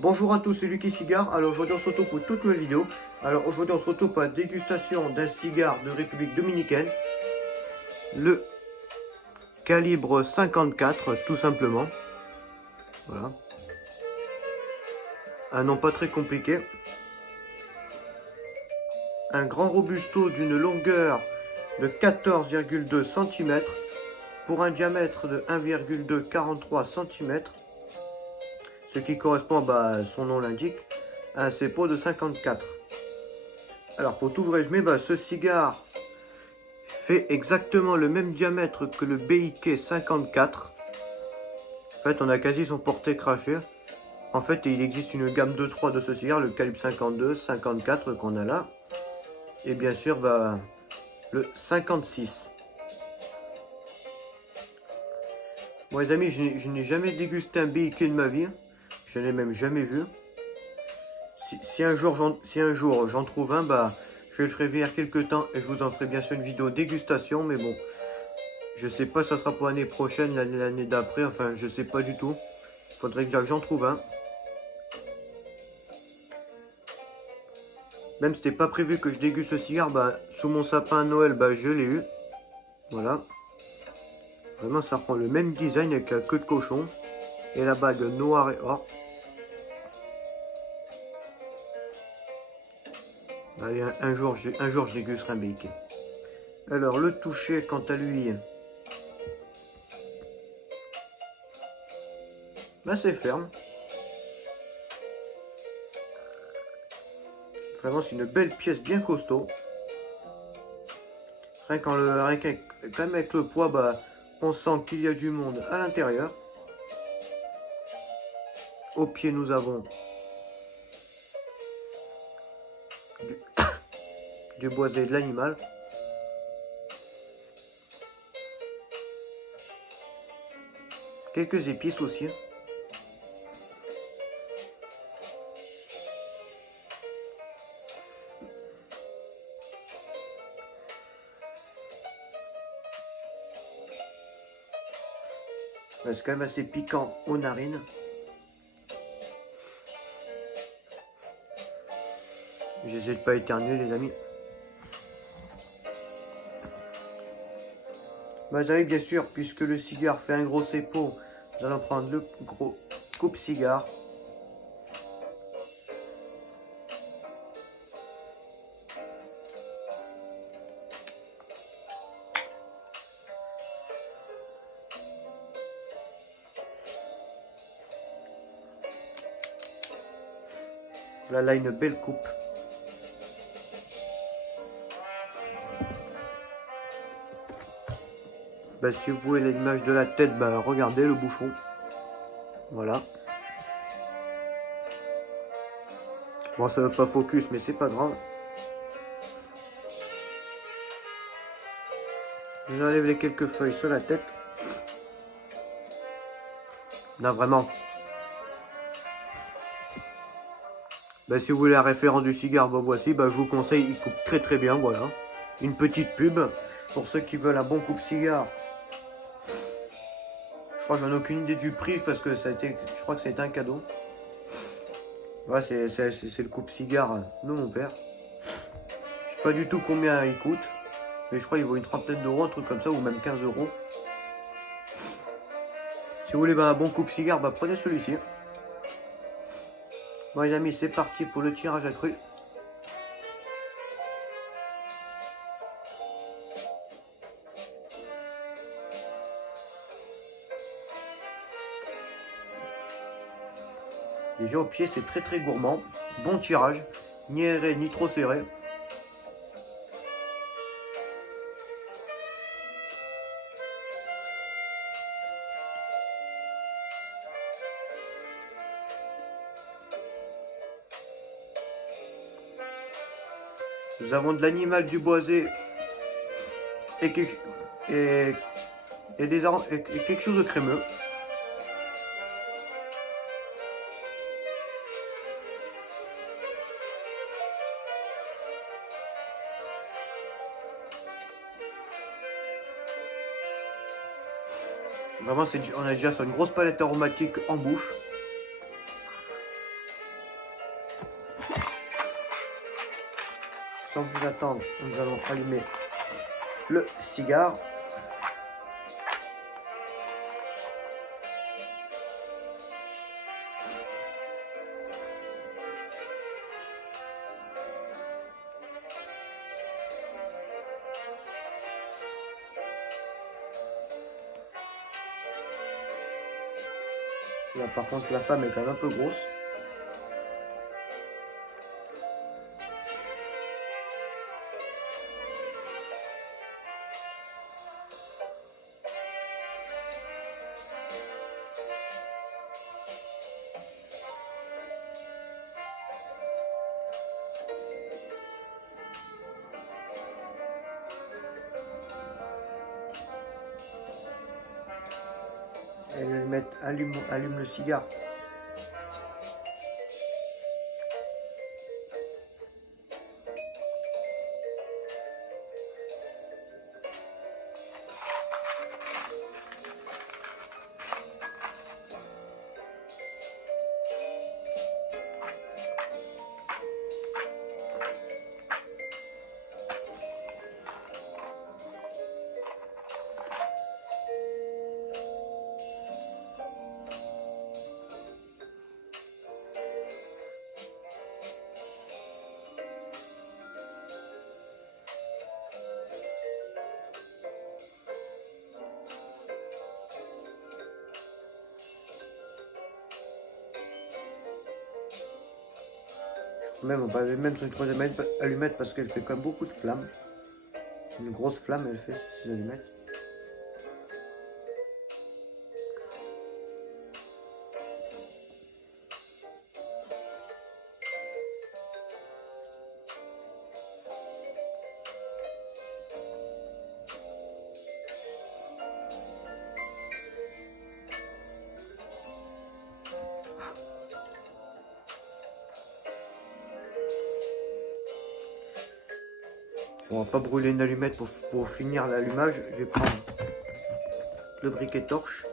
Bonjour à tous, c'est Lucky Cigare. Alors aujourd'hui on se retrouve pour toute nouvelle vidéo. Alors aujourd'hui on se retrouve pour la dégustation d'un cigare de République Dominicaine. Le calibre 54 tout simplement. Voilà. Un nom pas très compliqué. Un grand robusto d'une longueur de 14,2 cm pour un diamètre de 1,243 cm. Ce qui correspond, son nom l'indique, à un CEPO de 54. Alors pour tout vous résumer, ce cigare fait exactement le même diamètre que le BIK 54. En fait, on a quasi son porté craché. En fait, il existe une gamme de 3 de ce cigare, le calibre 52, 54 qu'on a là. Et bien sûr, le 56. Bon les amis, je n'ai jamais dégusté un BIK de ma vie. Je n'ai même jamais vu. Si un jour j'en trouve un, je le ferai venir quelques temps et je vous en ferai bien sûr une vidéo dégustation. Mais bon, je sais pas si ça sera pour l'année prochaine, l'année d'après, enfin je sais pas du tout. Faudrait déjà que j'en trouve un. Même si c'était pas prévu que je déguste ce cigare, sous mon sapin à Noël, je l'ai eu. Voilà. Vraiment ça reprend le même design avec la queue de cochon et la bague noire et or. Allez, un jour je dégusterai un BIK. Alors le toucher quant à lui, c'est ferme. Vraiment c'est une belle pièce bien costaud. Rien quand même avec le poids, on sent qu'il y a du monde à l'intérieur. Au pied nous avons du boisé de l'animal. Quelques épices aussi. C'est quand même assez piquant aux narines. J'essaie de pas éternuer les amis. Les amis, bien sûr, puisque le cigare fait un gros CEPO, nous allons prendre le gros coupe-cigare. Là, une belle coupe. Si vous voulez l'image de la tête, regardez le bouchon. Voilà. Bon, ça ne veut pas focus, mais c'est pas grave. J'enlève les quelques feuilles sur la tête. Non, vraiment. Si vous voulez la référence du cigare, voici. Je vous conseille, il coupe très très bien, voilà. Une petite pub pour ceux qui veulent un bon coupe-cigare. Je crois que j'en ai aucune idée du prix parce que je crois que ça a été un cadeau. Ouais, c'est le coupe-cigare de mon père. Je sais pas du tout combien il coûte. Mais je crois qu'il vaut une trentaine d'euros, un truc comme ça, ou même 15 euros. Si vous voulez un bon coupe-cigare, prenez celui-ci. Bon les amis, c'est parti pour le tirage à cru. Déjà au pied, c'est très très gourmand. Bon tirage, ni aéré ni trop serré. Nous avons de l'animal, du boisé et quelque chose de crémeux. Vraiment, on a déjà sur une grosse palette aromatique en bouche. sans plus attendre, nous allons allumer le cigare. Là par contre la flamme est quand même un peu grosse. Et l'allumette allume le cigare. Même on va aller même sur une troisième allumette parce qu'elle fait quand même beaucoup de flammes. Une grosse flamme elle fait ces allumettes. On va pas brûler une allumette pour finir l'allumage. Je vais prendre le briquet torche.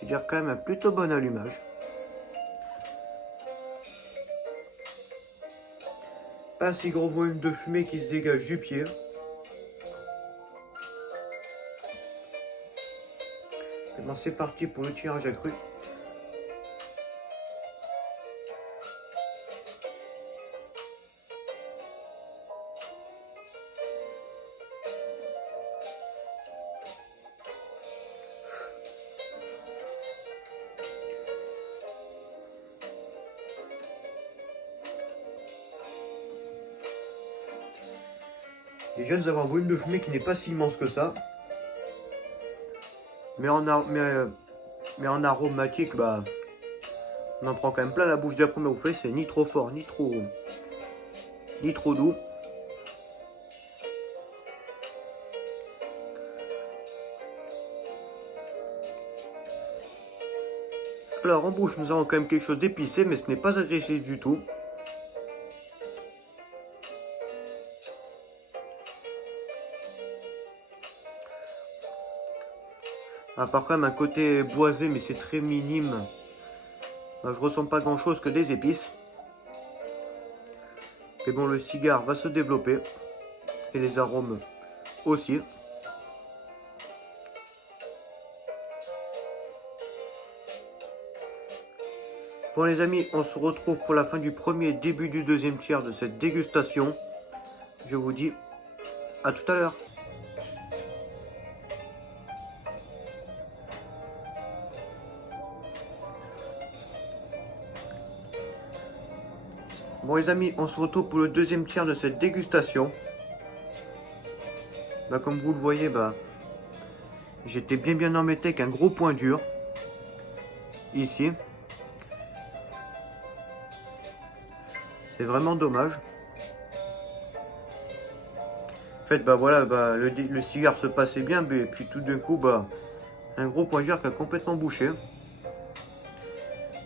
Je veux dire quand même un plutôt bon allumage. Pas si gros volume de fumée qui se dégage du pied. Et bon, c'est parti pour le tirage à cru. Déjà nous avons un volume de fumée qui n'est pas si immense que ça. Mais en aromatique, bah, on en prend quand même plein la bouche. Dès la première bouffée, c'est ni trop fort, ni trop doux. Alors en bouche, nous avons quand même quelque chose d'épicé, mais ce n'est pas agressif du tout. À part quand même un côté boisé, mais c'est très minime. Je ressens pas grand chose que des épices. Mais bon, le cigare va se développer. Et les arômes aussi. Bon les amis, on se retrouve pour la fin du premier, début du deuxième tiers de cette dégustation. Je vous dis à tout à l'heure. Bon les amis, on se retrouve pour le deuxième tiers de cette dégustation. Bah, comme vous le voyez, bah, j'étais bien embêté avec un gros point dur. Ici. C'est vraiment dommage. fait, bah voilà, bah, le cigare se passait bien, mais puis tout d'un coup, bah, un gros point dur qui a complètement bouché.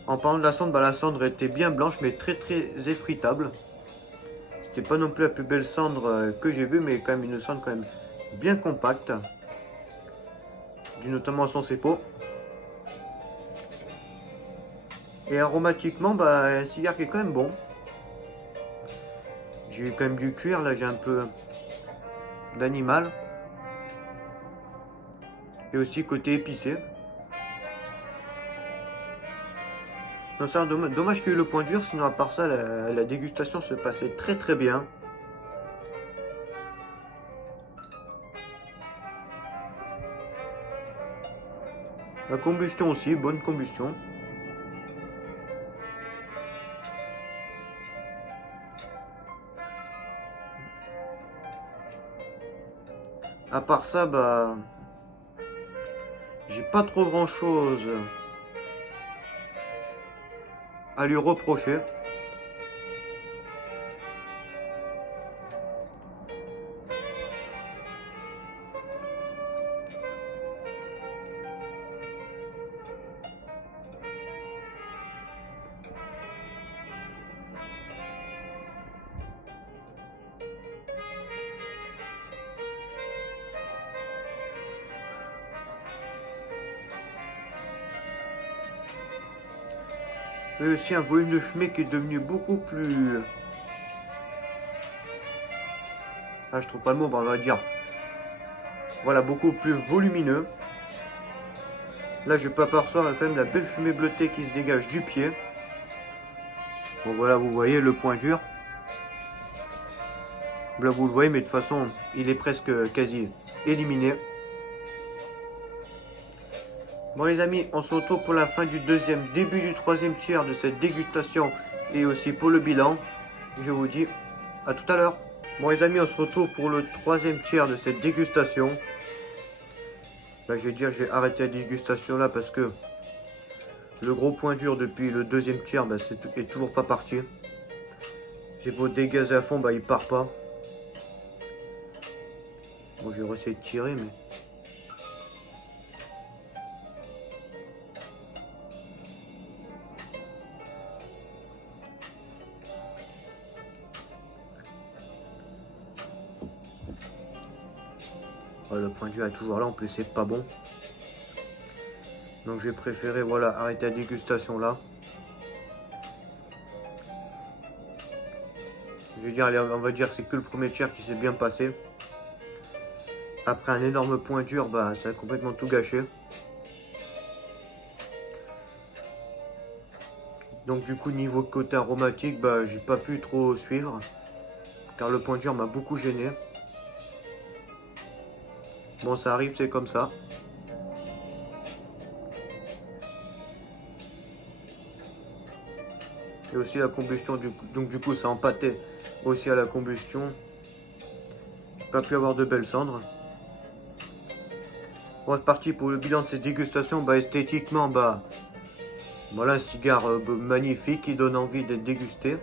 En parlant de la cendre était bien blanche, mais très effritable. C'était pas non plus la plus belle cendre que j'ai vue, mais quand même une cendre quand même bien compacte, dû notamment à son cépot. Et aromatiquement, bah, un cigare qui est quand même bon. J'ai quand même du cuir, là j'ai un peu d'animal. Et aussi côté épicé. Non, c'est dommage qu'il y ait eu le point dur, sinon à part ça, la dégustation se passait très bien. La combustion aussi, bonne combustion. À part ça, bah, j'ai pas trop grand chose à lui reprocher. Et aussi un volume de fumée qui est devenu beaucoup plus... Ah, je trouve pas le mot, bah, on va dire. Voilà, beaucoup plus volumineux. Là, je peux apercevoir quand même la belle fumée bleutée qui se dégage du pied. Bon, voilà, vous voyez le point dur. Là, vous le voyez, mais de toute façon, il est presque quasi éliminé. Bon les amis, on se retrouve pour la fin du début du troisième tiers de cette dégustation et aussi pour le bilan. Je vous dis à tout à l'heure. Bon les amis, on se retrouve pour le troisième tiers de cette dégustation. Ben, je vais dire que j'ai arrêté la dégustation là parce que le gros point dur depuis le deuxième tiers, ben, est toujours pas parti. J'ai beau dégazer à fond, ben, il part pas. Bon, je vais essayer de tirer, mais... Oh, le point dur est toujours là, en plus c'est pas bon. Donc j'ai préféré voilà, arrêter la dégustation là. Je vais dire, allez, on va dire que c'est que le premier tiers qui s'est bien passé. Après un énorme point dur, bah, ça a complètement tout gâché. Donc du coup niveau côté aromatique, bah, j'ai pas pu trop suivre. Car le point dur m'a beaucoup gêné. Bon ça arrive, c'est comme ça. Et aussi la combustion, donc du coup ça empâtait aussi à la combustion. J'ai pas pu avoir de belles cendres. Bon c'est parti pour le bilan de cette dégustation. Bah esthétiquement, bah voilà un cigare magnifique qui donne envie d'être dégusté.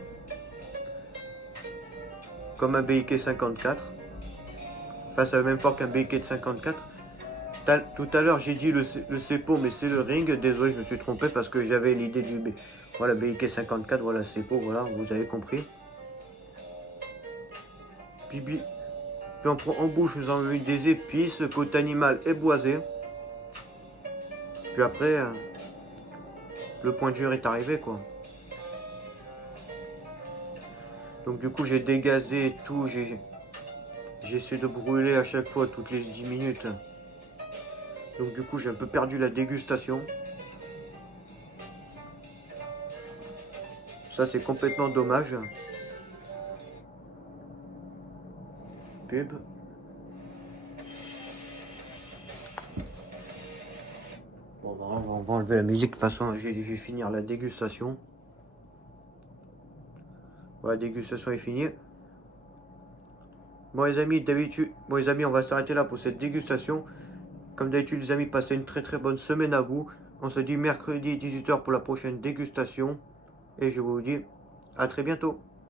Comme un BIK 54. Enfin ça veut même pas qu'un BIK de 54. Tout à l'heure j'ai dit le CEPO, mais c'est le ring. Désolé, je me suis trompé parce que j'avais l'idée du voilà, BIK 54, voilà CEPO, voilà, vous avez compris. Puis on prend en bouche, nous avons eu des épices, côté animal et boisé. Puis après, le point dur est arrivé quoi. Donc du coup j'ai dégazé tout, j'essaie de brûler à chaque fois toutes les 10 minutes. Donc du coup j'ai un peu perdu la dégustation. Ça c'est complètement dommage. Pub. Bon, on va enlever la musique, de toute façon je vais finir la dégustation. Voilà, la dégustation est finie. Bon les amis, on va s'arrêter là pour cette dégustation. Comme d'habitude les amis, passez une très bonne semaine à vous. On se dit mercredi 18 h pour la prochaine dégustation. Et je vous dis à très bientôt.